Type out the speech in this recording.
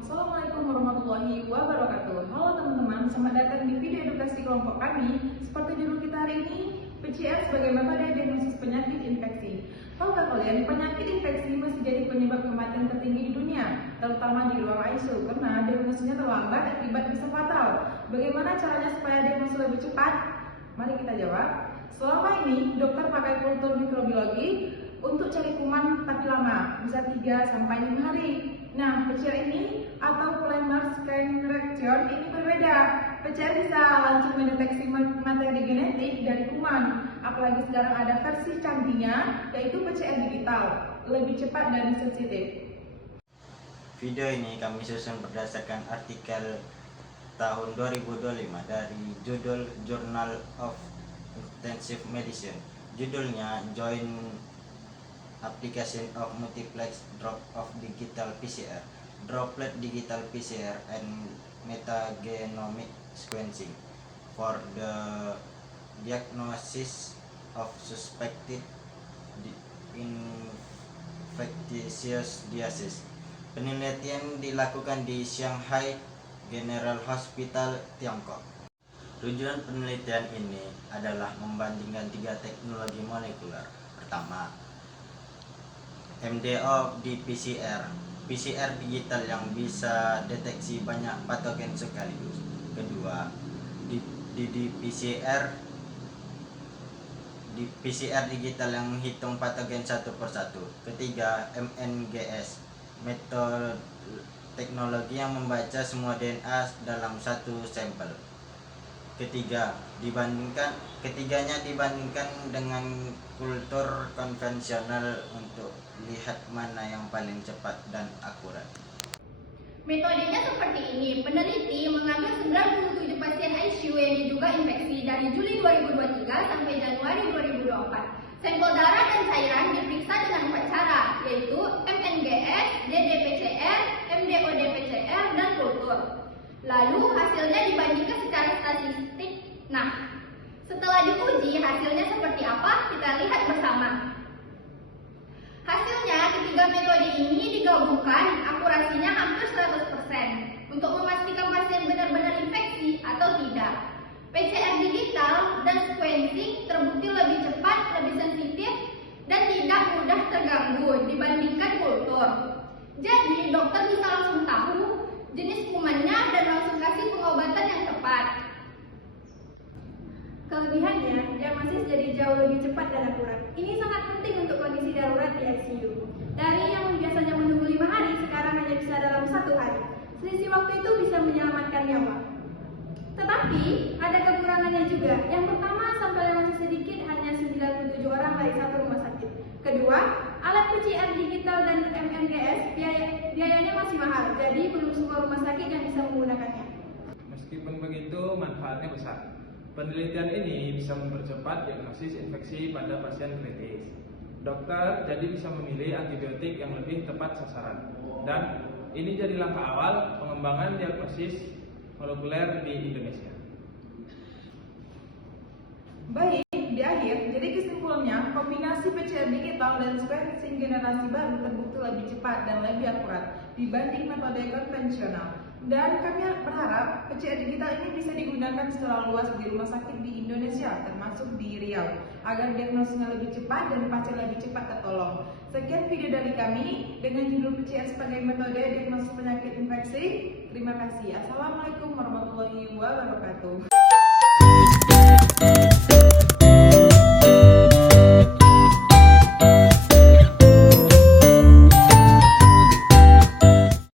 Assalamualaikum warahmatullahi wabarakatuh. Halo teman-teman, selamat datang di video edukasi kelompok kami. Seperti judul kita hari ini, PCR sebagai metode diagnosis penyakit infeksi. Tahukah kalian, penyakit infeksi masih jadi penyebab kematian tertinggi di dunia, terutama di ruang ICU, karena diagnosisnya terlambat akibat bisa fatal. Bagaimana caranya supaya diagnosis lebih cepat? Mari kita jawab. Selama ini, dokter pakai kultur mikrobiologi untuk cari kuman tapi lama, bisa 3-5 hari. Nah, PCR ini atau polymer chain reaction ini berbeda. PCR bisa langsung mendeteksi materi genetik dari kuman. Apalagi sekarang ada versi canggihnya, yaitu PCR digital, lebih cepat dan sensitif. Video ini kami susun berdasarkan artikel tahun 2025 dari judul Journal of Intensive Medicine. Judulnya Joint Application of Multiplex Drop of Digital PCR, Droplet Digital PCR and Metagenomic Sequencing for the Diagnosis of Suspected Infectious Disease. Penelitian dilakukan di Shanghai General Hospital, Tiongkok. Tujuan penelitian ini adalah membandingkan 3 teknologi molekuler. Pertama, MDO di PCR, PCR digital yang bisa deteksi banyak patogen sekaligus. Kedua, di PCR digital yang menghitung patogen satu persatu. Ketiga, MNGS, metode teknologi yang membaca semua DNA dalam satu sampel. Ketiganya dibandingkan dengan kultur konvensional untuk lihat mana yang paling cepat dan akurat. Metodenya seperti ini. Peneliti mengambil 97 pasien ICU yang diduga infeksi dari Juli 2023 sampai Januari 2024. Sampel darah dan cairan diperiksa dengan 4 cara, yaitu MNGS, ddPCR, MDO-dPCR, dan kultur. Lalu hasilnya dibandingkan secara statistik. Nah, setelah diuji hasilnya seperti apa, kita lihat bersama. Hasilnya, ketiga metode ini digabungkan, akurasinya hampir 100% untuk memastikan pasien benar-benar infeksi atau tidak. PCR digital dan sequencing terbukti lebih cepat, lebih sensitif, dan tidak mudah terganggu dibandingkan kultur. Jadi, dokter bisa langsung tahu jenis kumannya dan langsung kasih pengobatan yang tepat. Kelebihannya, diagnosis jadi jauh lebih cepat dan akurat. Ini sangat penting untuk kondisi darurat di ICU. Dari yang biasanya menunggu 5 hari, sekarang hanya bisa dalam 1 hari. Selisih waktu itu bisa menyelamatkan nyawa. Tetapi, ada kekurangannya juga. Yang pertama, sampel yang masih sedikit, hanya 97 orang dari satu rumah sakit. Kedua, alat PCR digital dan MNGS biayanya masih mahal, jadi belum semua rumah sakit yang bisa menggunakannya. Meskipun begitu, manfaatnya besar. Penelitian ini bisa mempercepat diagnosis infeksi pada pasien kritis. Dokter jadi bisa memilih antibiotik yang lebih tepat sasaran. Dan ini jadi langkah awal pengembangan diagnosis molekuler di Indonesia. Baik, di akhir, jadi kesimpulannya, kombinasi PCR digital dan sequencing generasi baru terbukti lebih cepat dan lebih akurat dibanding metode konvensional. Dan kami berharap PCR digital ini bisa digunakan secara luas di rumah sakit di Indonesia, termasuk di Riau, agar diagnosisnya lebih cepat dan pasien lebih cepat tertolong. Sekian video dari kami dengan judul PCR sebagai metode diagnosis penyakit infeksi. Terima kasih. Assalamualaikum warahmatullahi wabarakatuh.